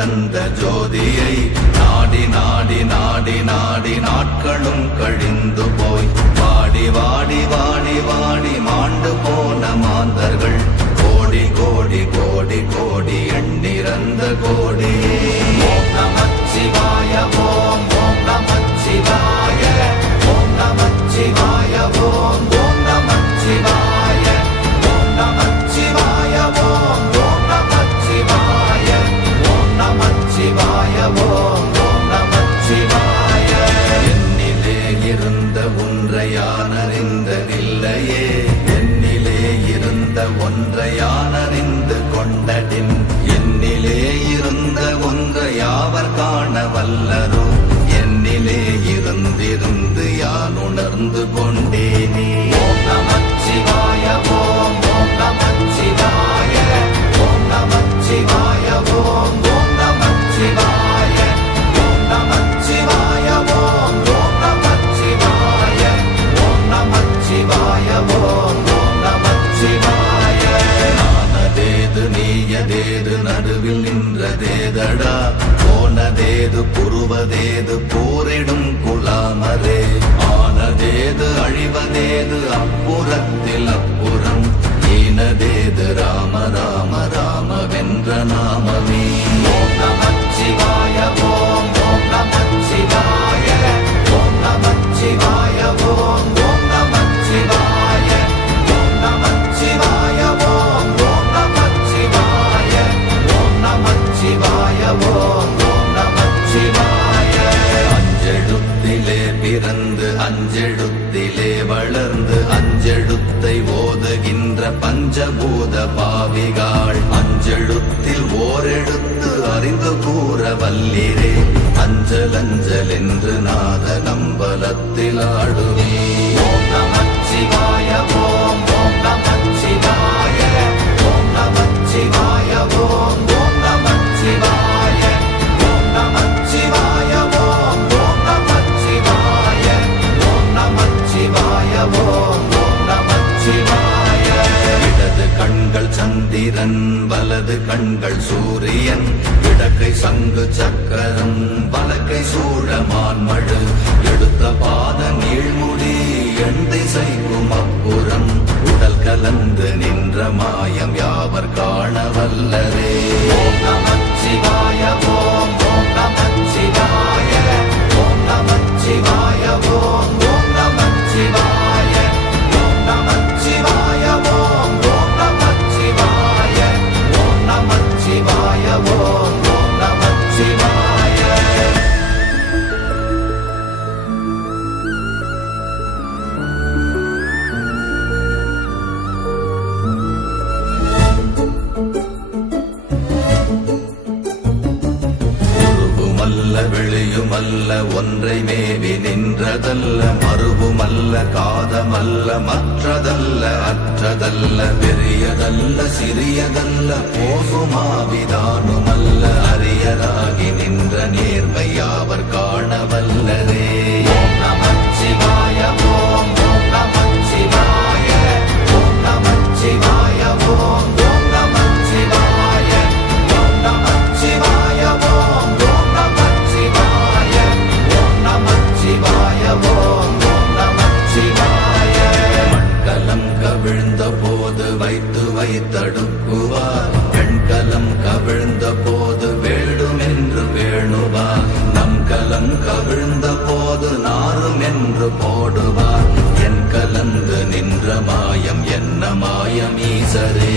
கலந்த ஜோதியை நாடி நாடி நாடி நாடி நாட்களும் கழிந்து போய் வாடி வாடி வாடி வாடி மாண்டு போன மாந்தர்கள் கோடி கோடி கோடி கோடி எண்ணிறந்த கோடி. ஓம் நமச்சிவாய ஓம் ஓம் நமச்சிவாய ஓம் நமச்சிவாய ஓம் ஓம் நமச்சிவாய ஓம் நமச்சிவாய ஓம் ஓம் நமச்சிவாய ஓம் நமச்சிவாய ஓம் ஓம் நமச்சிவாய. என்னிலே இருந்த ஒன்றை யான் அறிந்ததில்லையே, என்னிலே இருந்த ஒன்றை யான் அறிந்து கொண்டடின், என்னிலே இருந்த ஒன்றை யாவர் காண வல்லரோ, என்னிலே இருந்திருந்து யான் உணர்ந்து கொண்டேனே. ஓம் நமச்சிவாய ஓம் ஓம் நமச்சிவாய ஓம் நமச்சிவாய ஓம் ஓம் நமச்சிவாய ஓம் நமச்சிவாய ஓம் ஓம் நமச்சிவாய ஓம் நமச்சிவாய ஓம் ஓம் நமச்சிவாய. நானதேது நீயதேது நடுவில் நின்றதேதடா, போனதேது புருவதேது போரிடும் குலாமரே, ஆனதேது அழிவதேது அப்புறத்தில் அப்புறம், ஈனதேது ராம ராம ராம வென்ற நாமமே. ஓம் நமச்சிவாய ஓம் ஓம் நமச்சிவாய ஓம் நமச்சிவாய ஓம் ஓம் நமச்சிவாய ஓம் நமச்சிவாய ஓம் ஓம் நமச்சிவாய ஓம் நமச்சிவாய ஓம் ஓம் நமச்சிவாய. அஞ்செழுத்திலே பிறந்து அஞ்செழுத்திலே வளர்ந்து அஞ்செழுத்தை ஓதுகின்ற பஞ்சபூத பாவிகாள், அஞ்செழுத்தில் ஓரெழுத்து அறிந்து கூற வல்லிரே, அஞ்சல் அஞ்சல் என்று நாத நம்பலத்தில் ஆடுவே. ஓம் நமச்சிவாய ஓம் ஓம் நமச்சிவாய ஓம் நமச்சிவாய ஓம் ஓம் நமச்சிவாய ஓம் நமச்சிவாய ஓம் ஓம் நமச்சிவாய ஓம் நமச்சிவாய ஓம் ஓம் நமச்சிவாய. இடது கண்கள் சந்திரன் வலது கண்கள் சூரியன், இடக்கை சங்கு சக்கரம் வலக்கை சூழமான்மழு, எடுத்த பாத நீழ்முடி எண் திசைக்கும் அப்புறம், உடல் கலந்து நின்ற மாயம் யாவர் காண வல்லரே. ஓம் நமச்சிவாய ஓம் ஓம் நமச்சிவாய ஓம் நமச்சிவாய ஓம் ஓம் நமச்சிவாய ஓம் நமச்சிவாய ஓம் ஓம் நமச்சிவாய ஓம் நமச்சிவாய ஓம் ஓம் நமச்சிவாய. வெளியுமல்ல ஒன்றை மேவி நின்றதல்ல, மறுவுமல்ல காதமல்ல மற்றதல்ல அற்றதல்ல, பெரியதல்ல சிறியதல்ல போகுமாவிதானுமல்ல, அரியராகி நின்ற நேர்மை யாவர் காண வல்லரே. ஓம் நமச்சிவாய ஓம் ஓம் நமச்சிவாய ஓம் நமச்சிவாய ஓம் ஓம் நமச்சிவாய ஓம் நமச்சிவாய ஓம் ஓம் நமச்சிவாய ஓம் நமச்சிவாய ஓம் ஓம் நமச்சிவாய. மண்கலம் கவிழ்ந்த போது வைத்து வைத்தடுக்குவார், பெண்கலம் கவிழ்ந்த போது வேடும் என்று வேணுவார், நம் கலம் கவிழ்ந்த போது நாரும் என்று போடுவார், என் கலந்து நின்ற மாயம் என்ன மாயம் ஈசரே.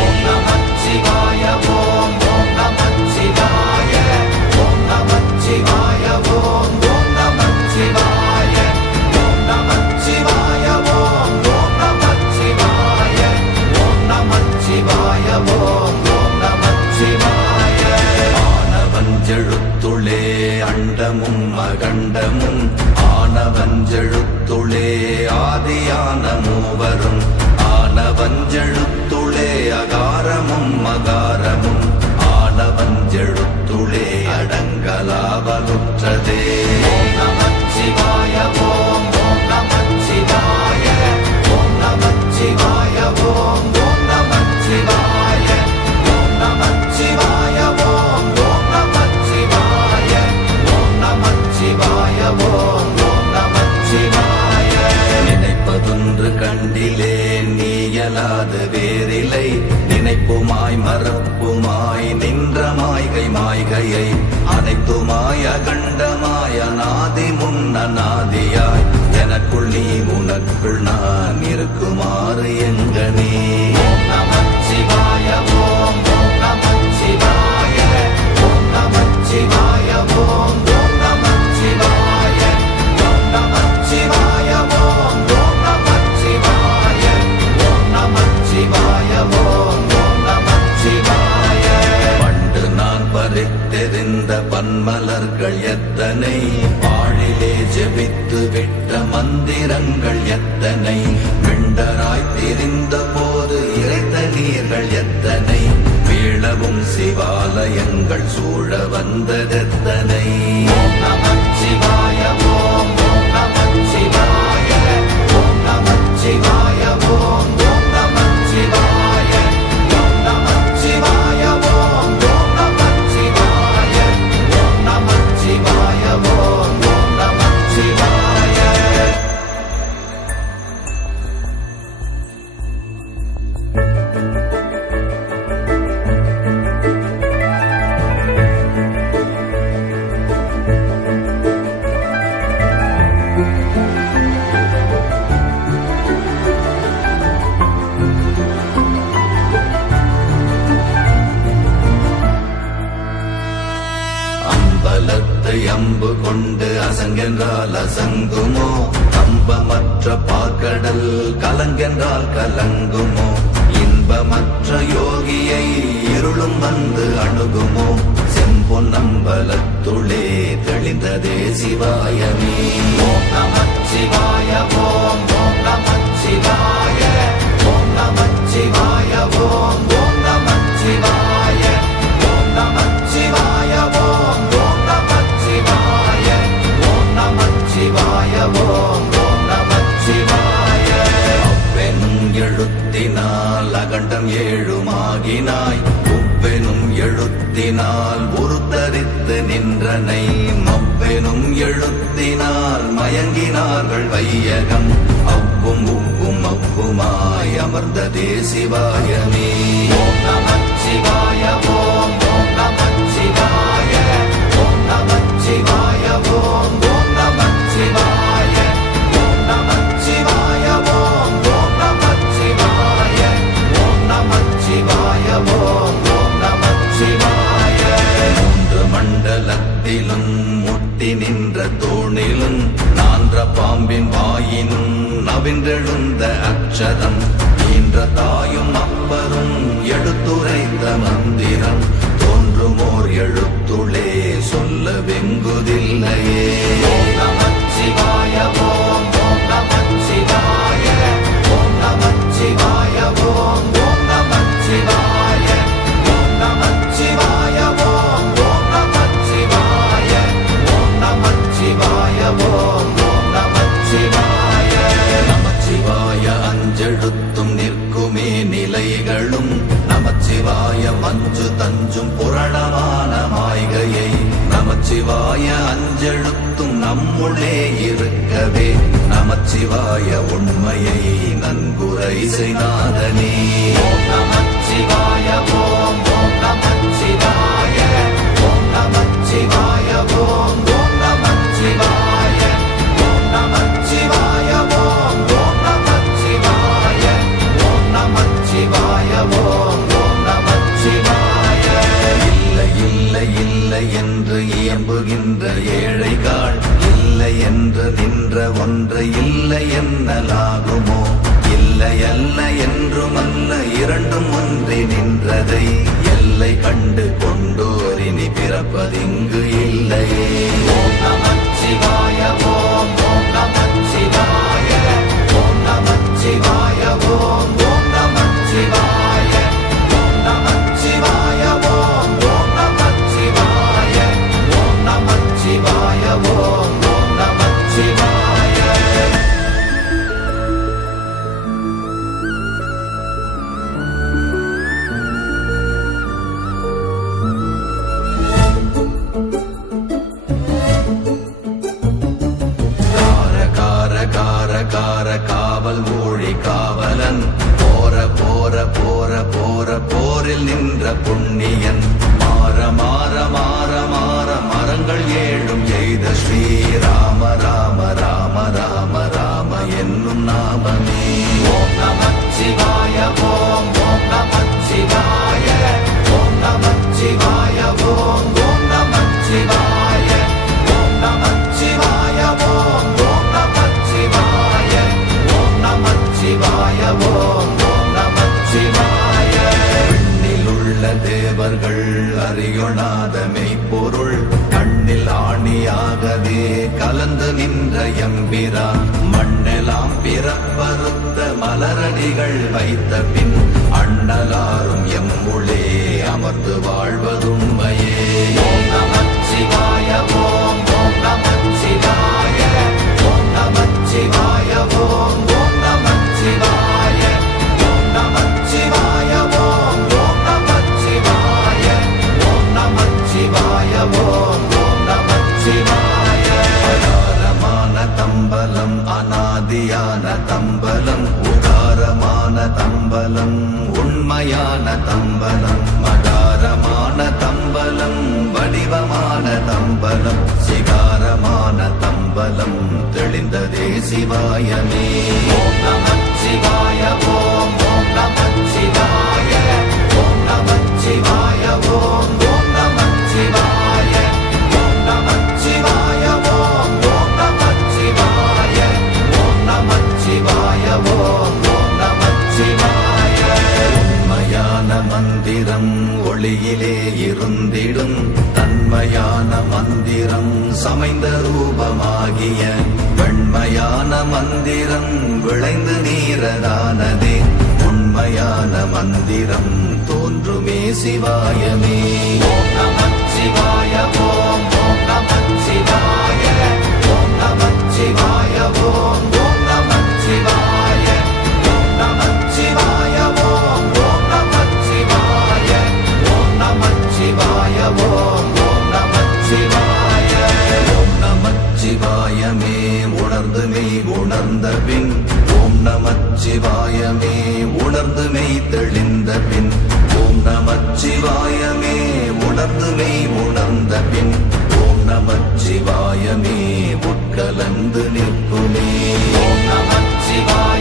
ஓம் நமச்சிவாய ஓம் ஓம் நமச்சிவாய ஓம் நமச்சிவாய ஓம் ஓம் நமச்சிவாய ஓம் நமச்சிவாய ஓம் ஓம் நமச்சிவாய ஓம் நமச்சிவாய ஓம் ஓம் நமச்சிவாய. ஆனவஞ்செழுத்துளே அண்டமும் அகண்டமும், ஆனவஞ்செழுத்துளே ஆதியான மூவரும், ஆனவஞ்செழுத்துளே அகாரமும் அகாரமும், ஆனவஞ்செழுத்துளே அடங்கலாவலுற்றதே. ஓம் நமச்சிவாய ஓம் ஓம் நமச்சிவாய ஓம் நமச்சிவாய ஓம் ஓம் நமச்சிவாய ஓம் நமச்சிவாய ஓம் ஓம் மலர்கள் எத்தனை, பாழிலே ஜெபித்து விட்ட மந்திரங்கள் எத்தனை, விண்டராய் திரிந்த போது இறைத்த நீர்கள் எத்தனை, வீழவும் சிவாலயங்கள் சூழ வந்ததெத்தனை. ஓம் நமச்சிவாய ஓம் ஓம் நமச்சிவாய ஓம் நமச்சிவாய ஓம் ஓம் நமச்சிவாய ஓம் நமச்சிவாய ஓம் ஓம் நமச்சிவாய ஓம் நமச்சிவாய ஓம் ஓம் நமச்சிவாய. அம்பலத்தை அம்பு கொண்டு அசங்கென்றால் அசங்குமோ, கம்பமற்ற பாக்கடல் கலங்கென்றால் கலங்குமோ, இன்பமற்ற யோகியை இருளும் வந்து அணுகுமோ, செம்பொன்னம்பலத்துளே தெளிந்ததே சிவாயமே. ஓம் நமச்சிவாய ஓம் ஓம் நமச்சிவாய ஓம் நமச்சிவாய ஓம் ஓம் நமச்சிவாய ஓம் நமச்சிவாய ஓம் ஓம் நமச்சிவாய ஓம் நமச்சிவாய ஓம் ஓம் நமச்சிவாய. அவ்வெனும் எழுத்தினால் அகண்டம் ஏழுமாகினாய், உவ்வெனும் எழுத்தினால் உருத்தரித்து நின்றனை, மவ்வெனும் எழுத்தினால் மயங்கினார்கள் வையகம், அவ்வும் உவ்வும் அவ்வுமாய் அமர்ந்ததே சிவாயமே. ஓம் நமச்சிவாய ஓம் ஓம் நமச்சிவாய ஓம் நமச்சிவாய ஓம் ஓம் நமச்சிவாய ஓம் நமச்சிவாய ஓம் ஓம் நமச்சிவாய ஓம் நமச்சிவாய ஓம் ஓம் நமச்சிவாய. மூன்று மண்டலத்திலும் முட்டி நின்ற தூணிலும் நான்ற பாம்பின் வாயினும் நவின்றெழுந்த அக்ஷரம், ஈன்ற தாயும் அப்பரும் எடுத்துரைத்த மந்திரம், தோன்றுமோர் எழுத்துளே சொல்ல வெங்குதில்லையே. ஓம் நமச்சிவாய ஓம் ஓம் நமச்சிவாய ஓம் நமச்சிவாய ஓம் ஓம் நமச்சிவாய ஓம் நமச்சிவாய ஓம் ஓம் நமச்சிவாய ஓம் நமச்சிவாய ஓம் ஓம் நமச்சிவாய. நமச்சிவாய அஞ்செழுத்தும் நிற்குமே நிலைகளும், நமச்சிவாய மஞ்சு தஞ்சும் புரணமான மாய்கையை, நமச்சிவாய அஞ்செழுத்தும் நம்முள்ளே இருக்கவே, நமச்சிவாய உண்மையை நன்குரை செய்தாதனே. ஓம் நமச்சிவாய ஓம் ஓம் நமச்சிவாய ஓம் நமச்சிவாய ஓம் ஓம் நமச்சிவாய ஓம் நமச்சிவாய ஓம் ஓம் நமச்சிவாய ஓம் நமச்சிவாய ஓம் ஓம் நமச்சிவாய. இல்லை இல்லை இல்லை என்று இயம்புகின்ற ஏழைகாள், இல்லை என்று நின்ற ஒன்றை இல்லை என்னலாகுமோ, இல்லை அல்ல என்றுமல்ல இரண்டும் ஒன்றி நின்றதை, எல்லை கண்டு கொண்டோரினி பிறப்பதிங்கு இல்லையே. ஓம் நமச்சிவாய ஓம் ஓம் நமச்சிவாய ஓம் நமச்சிவாய ஓம் ஓம் நமச்சிவாய ஓம் நமச்சிவாய ஓம் ஓம் நமச்சிவாய ஓம் நமச்சிவாய ஓம் ஓம் நமச்சிவாய. கலந்து நின்ற எம்பிரா மண்ணெல்லாம் பிறப்பறுத்த மலரடிகள் வைத்த பின் அண்ணலாரும் எம்முளே அமர்ந்து வாழ்வதுண்மையே. ஓம் நமச்சிவாய ஓம் ஓம் நமச்சிவாய ஓம் நமச்சிவாய ஓம் ஓம் நமச்சிவாய ஓம் நமச்சிவாய ஓம் ஓம் நமச்சிவாய ஓம் நமச்சிவாய ஓம் ஓம் நமச்சிவாய. அகாரமான தம்பலம் அநாதியான தம்பலம் உகாரமான தம்பலம் உண்மையான தம்பலம் மகாரமான தம்பலம் வடிவமான தம்பலம் சிகாரமான தம்பலம் தெளிந்ததே சிவாயமே. ஓம் நமச்சிவாய ஓம் ஓம் நமச்சிவாய ஓம் நமச்சிவாய ஓம் ஓம் நமச்சிவாய ஓம் நமச்சிவாய ஓம் ஓம் நமச்சிவாய ஓம் நமச்சிவாய ஓம் ஓம் நமச்சிவாய. உண்மையான மந்திரம் ஒளியிலே இருந்திடும் தன்மையான மந்திரம் சமைந்த ரூபமாகிய வெண்மையான மந்திரம் விளைந்து நீரதானதே உண்மையான மந்திரம் தோன்றுமே சிவாயமே. ஓம் நமச்சிவாய ஓம் ஓம் நமச்சிவாய ஓம் நமச்சிவாய ஓம் ஓம் நமச்சிவாய ஓம் நமச்சிவாய ஓம் ஓம் நமச்சிவாய ஓம் நமச்சிவாய ஓம் ஓம் நமச்சிவாய. ஓம் நமச்சிவாயமே உணர்ந்து மெய் உணர்ந்த பின் ஓம் நமச்சிவாயமே உணர்ந்து மெய் தெளிந்த பின் ஓம் நமச்சிவாயமே உணர்ந்து மெய் உணர்ந்த பின் ஓம் நமச்சிவாயமே உட்கலந்து நிற்குமே. ஓம் நமச்சிவாய